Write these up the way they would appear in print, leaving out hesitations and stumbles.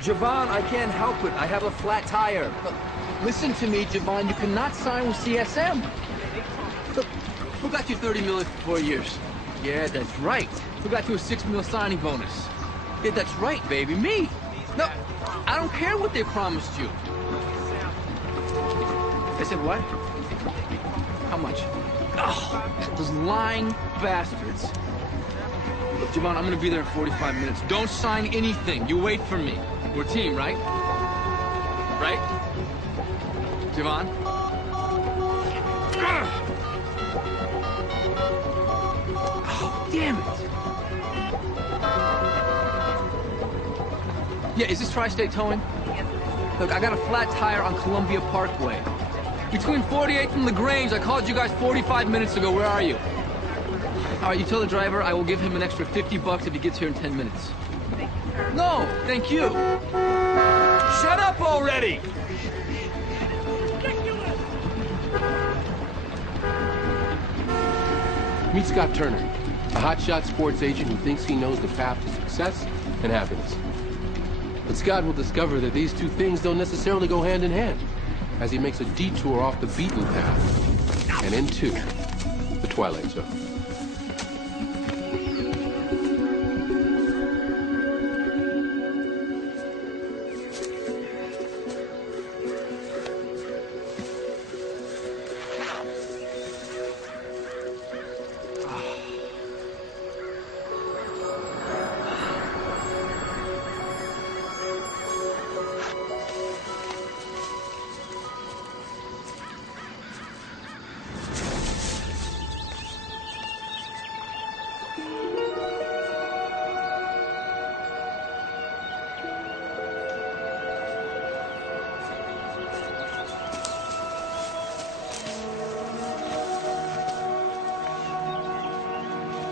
Javon, I can't help it. I have a flat tire. Listen to me, Javon. You cannot sign with CSM. Look, who got you 30 million for 4 years? Yeah, that's right. Who got you a 6 mil signing bonus? Yeah, that's right, baby. Me. No, I don't care what they promised you. I said what? How much? Oh, those lying bastards. Look, Javon, I'm gonna be there in 45 minutes. Don't sign anything. You wait for me. We're a team, right? Right? Javon? Oh, damn it. Yeah, is this Tri-State Towing? Look, I got a flat tire on Columbia Parkway. Between 48th and LaGrange, I called you guys 45 minutes ago. Where are you? All right, you tell the driver I will give him an extra $50 if he gets here in 10 minutes. No, thank you. Shut up already! Meet Scott Turner, a hotshot sports agent who thinks he knows the path to success and happiness. But Scott will discover that these two things don't necessarily go hand in hand as he makes a detour off the beaten path and into the Twilight Zone.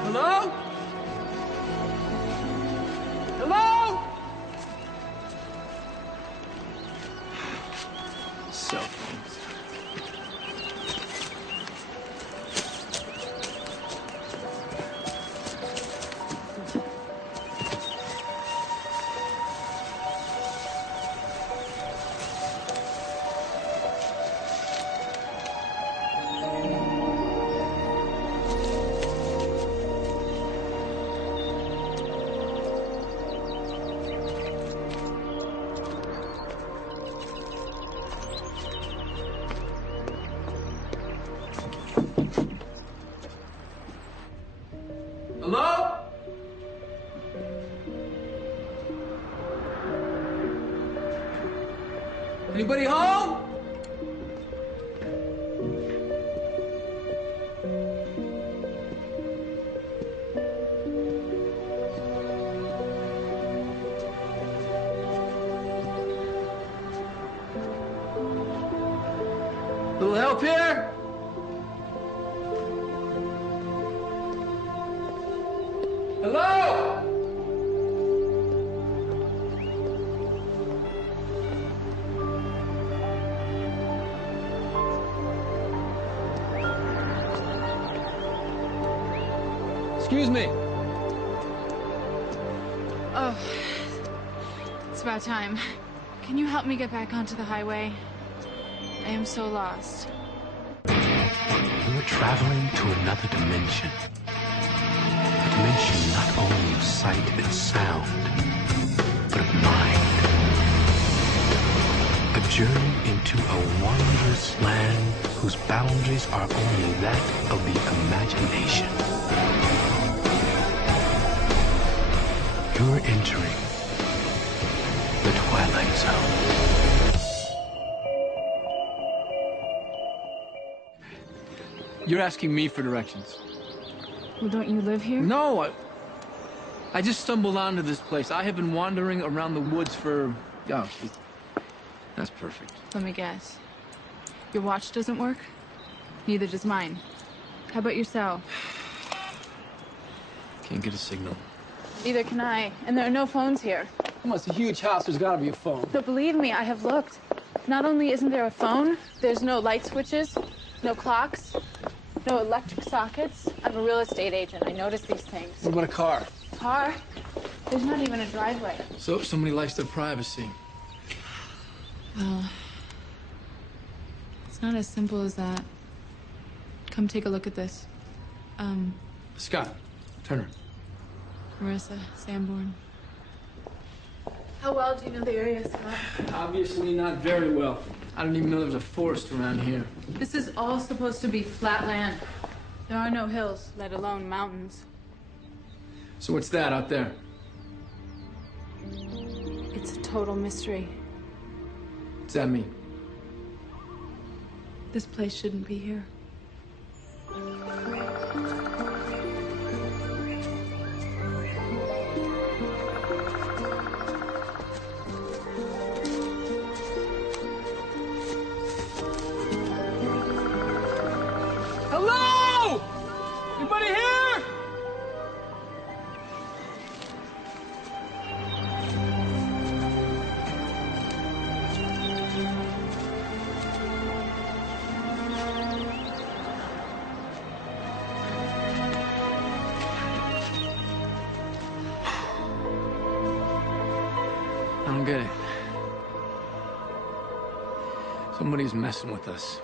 Hello? Hello? Cell phones. Hello? Anybody home? Little help here? Hello? Excuse me. Oh, it's about time. Can you help me get back onto the highway? I am so lost. You're traveling to another dimension. A dimension not only of sight and sound, but of mind. A journey into a wondrous land whose boundaries are only that of the imagination. You're entering the Twilight Zone. You're asking me for directions. Well, don't you live here? No, I just stumbled onto this place. I have been wandering around the woods for... Oh, that's perfect. Let me guess. Your watch doesn't work? Neither does mine. How about your cell? Can't get a signal. Neither can I. And there are no phones here. Come on, it's a huge house. There's gotta be a phone. So believe me, I have looked. Not only isn't there a phone, there's no light switches, no clocks, no electric sockets. I'm a real estate agent. I notice these things. What about a car? Car? There's not even a driveway. So somebody likes their privacy. Well, it's not as simple as that. Come take a look at this. Scott, Turner. Marissa Sanborn. How well do you know the area, Scott? Obviously not very well. I didn't even know there was a forest around here. This is all supposed to be flat land. There are no hills, let alone mountains. So what's that out there? It's a total mystery. What's that mean? This place shouldn't be here. Hello? Anybody here? I don't get it. Somebody's messing with us.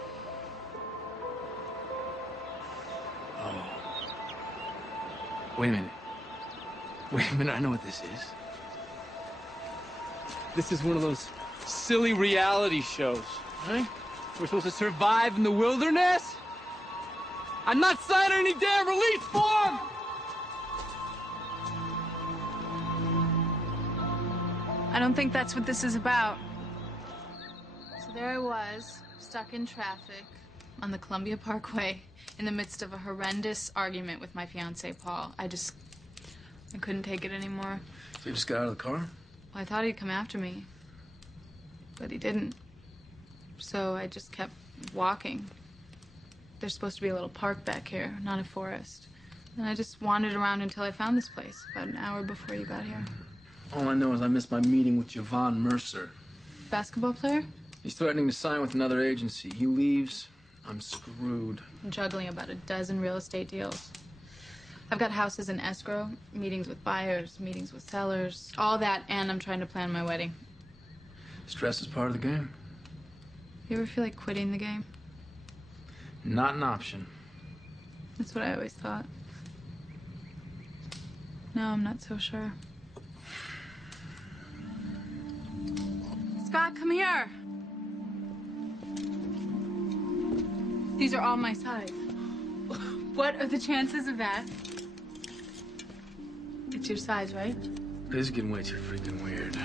Oh. Wait a minute. Wait a minute, I know what this is. This is one of those silly reality shows, right? We're supposed to survive in the wilderness? I'm not signing any damn release form! I don't think that's what this is about. So there I was, stuck in traffic on the Columbia Parkway in the midst of a horrendous argument with my fiancé, Paul. I couldn't take it anymore. So you just got out of the car? Well, I thought he'd come after me, but he didn't. So I just kept walking. There's supposed to be a little park back here, not a forest. And I just wandered around until I found this place, about an hour before you got here. All I know is I missed my meeting with Javon Mercer. Basketball player? He's threatening to sign with another agency. He leaves, I'm screwed. I'm juggling about a dozen real estate deals. I've got houses in escrow, meetings with buyers, meetings with sellers, all that, and I'm trying to plan my wedding. Stress is part of the game. You ever feel like quitting the game? Not an option. That's what I always thought. No, I'm not so sure. Scott, come here. These are all my size. What are the chances of that? It's your size, right? This is getting way too freaking weird.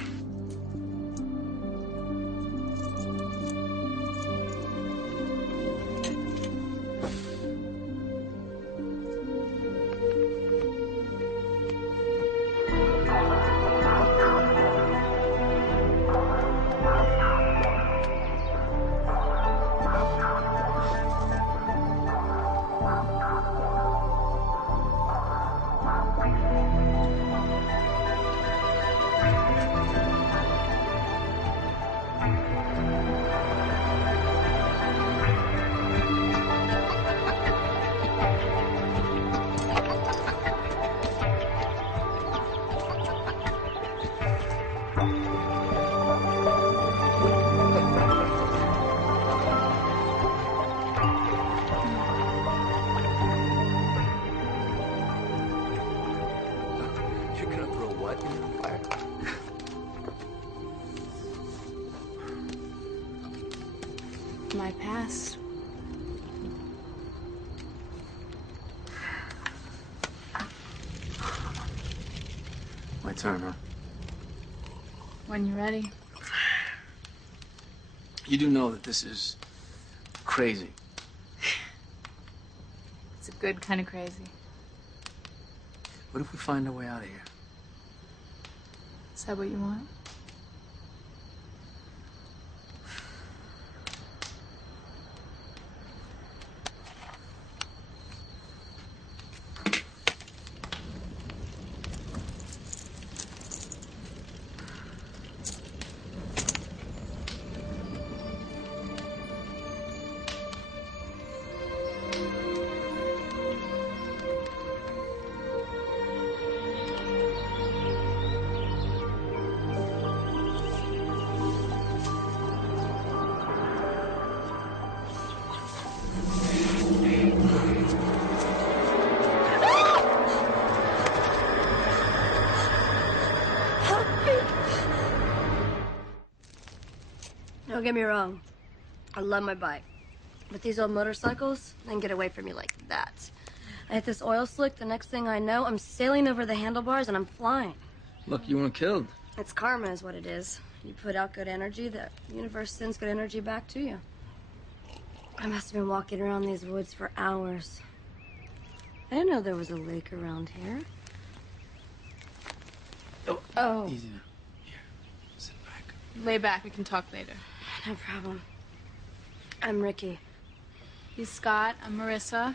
My past. My turn, huh? When you're ready. You do know that this is crazy. It's a good kind of crazy. What if we find a way out of here? Is that what you want? Don't get me wrong. I love my bike. But these old motorcycles, they can get away from me like that. I hit this oil slick, the next thing I know, I'm sailing over the handlebars and I'm flying. Look, you weren't killed. It's karma is what it is. You put out good energy, the universe sends good energy back to you. I must have been walking around these woods for hours. I didn't know there was a lake around here. Oh. Easy now. Here, sit back. Lay back. We can talk later. No problem. I'm Ricky. He's Scott. I'm Marissa.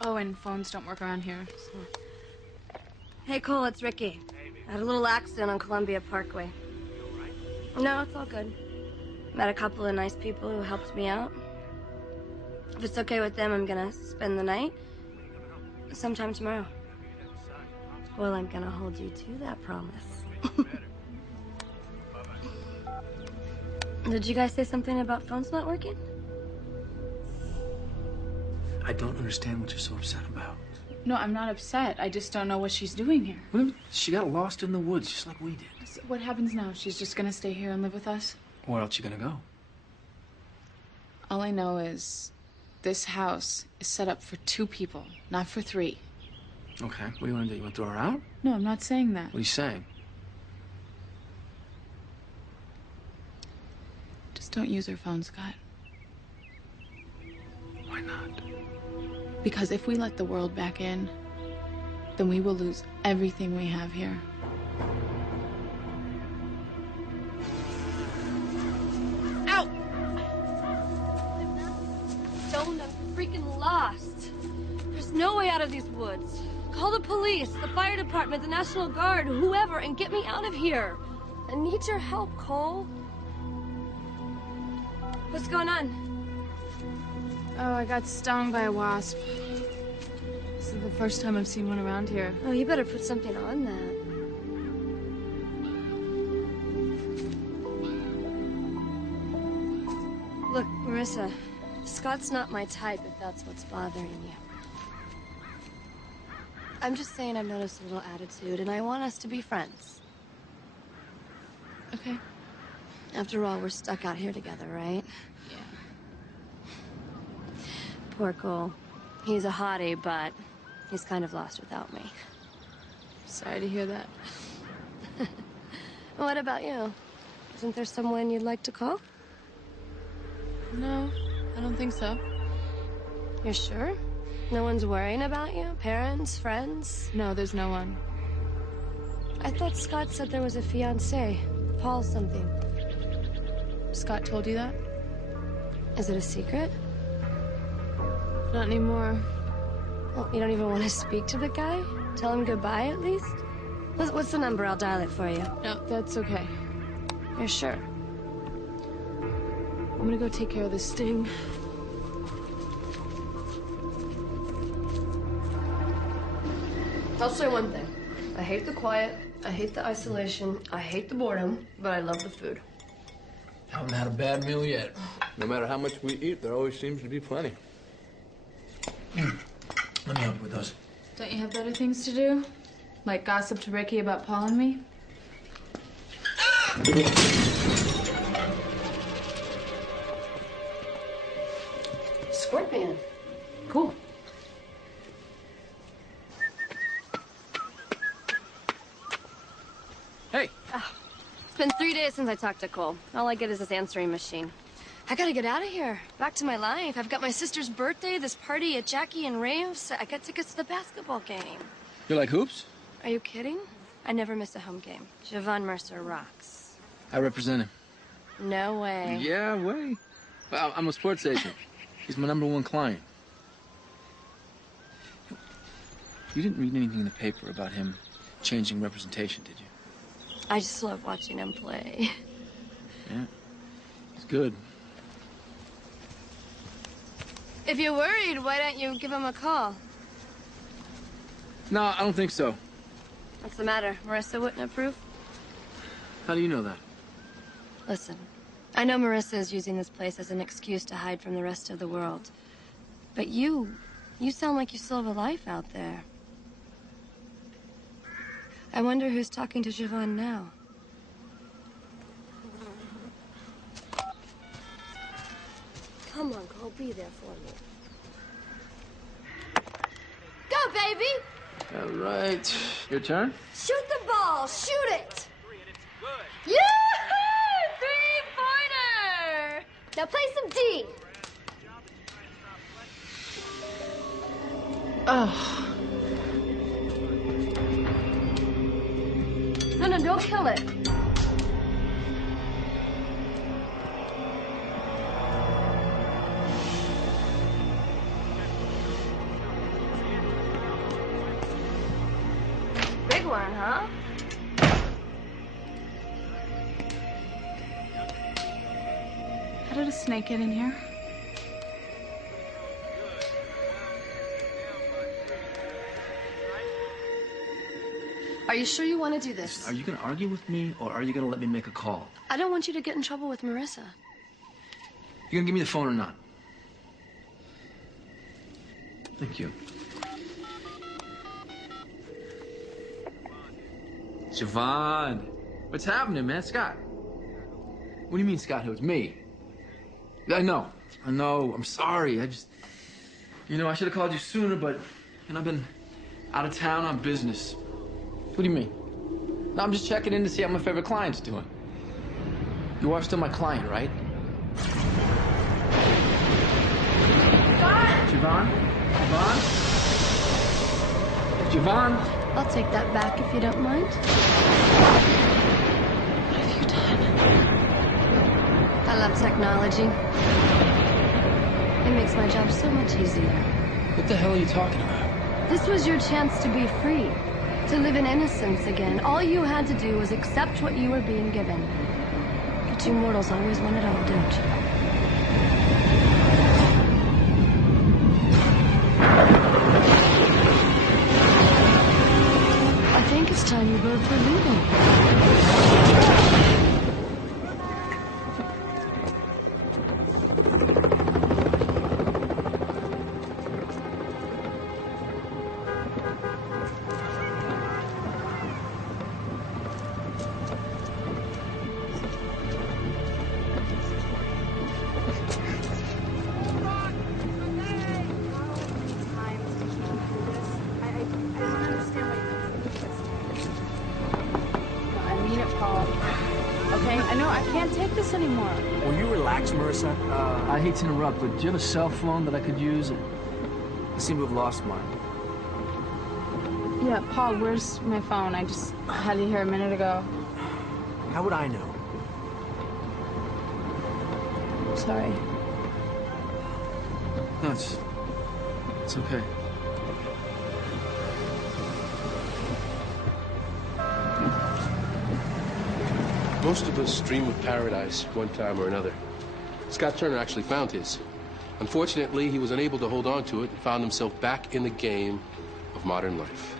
Oh, and phones don't work around here. So. Hey, Cole, it's Ricky. I had a little accident on Columbia Parkway. No, it's all good. Met a couple of nice people who helped me out. If it's okay with them, I'm gonna spend the night sometime tomorrow. Well, I'm gonna hold you to that promise. Did you guys say something about phones not working? I don't understand what you're so upset about. No, I'm not upset. I just don't know what she's doing here. Well, she got lost in the woods just like we did. So what happens now? She's just gonna stay here and live with us? Where else you gonna go? All I know is this house is set up for 2 people, not for 3. Okay, what do you want to do? You want to throw her out? No, I'm not saying that. What are you saying? Just don't use her phone, Scott. Why not? Because if we let the world back in, then we will lose everything we have here. Ow! Stone, I'm freaking lost. There's no way out of these woods. Call the police, the fire department, the National Guard, whoever, and get me out of here. I need your help, Cole. What's going on? Oh, I got stung by a wasp. This is the first time I've seen one around here. Oh, you better put something on that. Look, Marissa, Scott's not my type if that's what's bothering you. I'm just saying I've noticed a little attitude and I want us to be friends. Okay. After all, we're stuck out here together, right? Yeah. Poor Cole. He's a hottie, but he's kind of lost without me. Sorry to hear that. What about you? Isn't there someone you'd like to call? No, I don't think so. You're sure? No one's worrying about you? Parents, friends? No, there's no one. I thought Scott said there was a fiancé. Paul something. Scott told you that? Is it a secret? Not anymore. Well, you don't even want to speak to the guy? Tell him goodbye, at least? What's the number? I'll dial it for you. No, that's okay. You're sure? I'm gonna go take care of this sting. I'll say one thing. I hate the quiet, I hate the isolation, I hate the boredom, but I love the food. Haven't had a bad meal yet. No matter how much we eat, there always seems to be plenty. Let me help you with those. Don't you have better things to do? Like gossip to Ricky about Paul and me? Scorpion. Cool. Hey! It's been 3 days since I talked to Cole. All I get is this answering machine. I gotta get out of here. Back to my life. I've got my sister's birthday, this party at Jackie and Rave's. I got tickets to the basketball game. You like hoops? Are you kidding? I never miss a home game. Javon Mercer rocks. I represent him. No way. Yeah, way. I'm a sports agent. He's my #1 client. You didn't read anything in the paper about him changing representation, did you? I just love watching him play. Yeah. He's good. If you're worried, why don't you give him a call? No, I don't think so. What's the matter? Marissa wouldn't approve? How do you know that? Listen, I know Marissa is using this place as an excuse to hide from the rest of the world. But you sound like you still have a life out there. I wonder who's talking to Javon now. Come on, girl, be there for me. Go, baby! All right. Your turn? Shoot the ball! Shoot it! Yoo-hoo! Three-pointer! Now play some D. Oh. No, don't kill it. Big one, huh? How did a snake get in here? Are you sure you want to do this? Are you going to argue with me, or are you going to let me make a call? I don't want you to get in trouble with Marissa. You going to give me the phone or not? Thank you. Siobhan, what's happening, man? Scott. What do you mean, Scott? Who? It's me. I know. I'm sorry. I just, I should have called you sooner, but, I've been out of town on business. What do you mean? No, I'm just checking in to see how my favorite client's doing. You are still my client, right? Siobhan? Siobhan? I'll take that back if you don't mind. What have you done? I love technology. It makes my job so much easier. What the hell are you talking about? This was your chance to be free, to live in innocence again. All you had to do was accept what you were being given. But you mortals always want it all, don't you? I think it's time you both were leaving. I hate to interrupt, but do you have a cell phone that I could use? I seem to have lost mine. Yeah, Paul, where's my phone? I just had it here a minute ago. How would I know? Sorry. No, it's okay. Most of us dream of paradise one time or another. Scott Turner actually found his. Unfortunately, he was unable to hold on to it and found himself back in the game of modern life.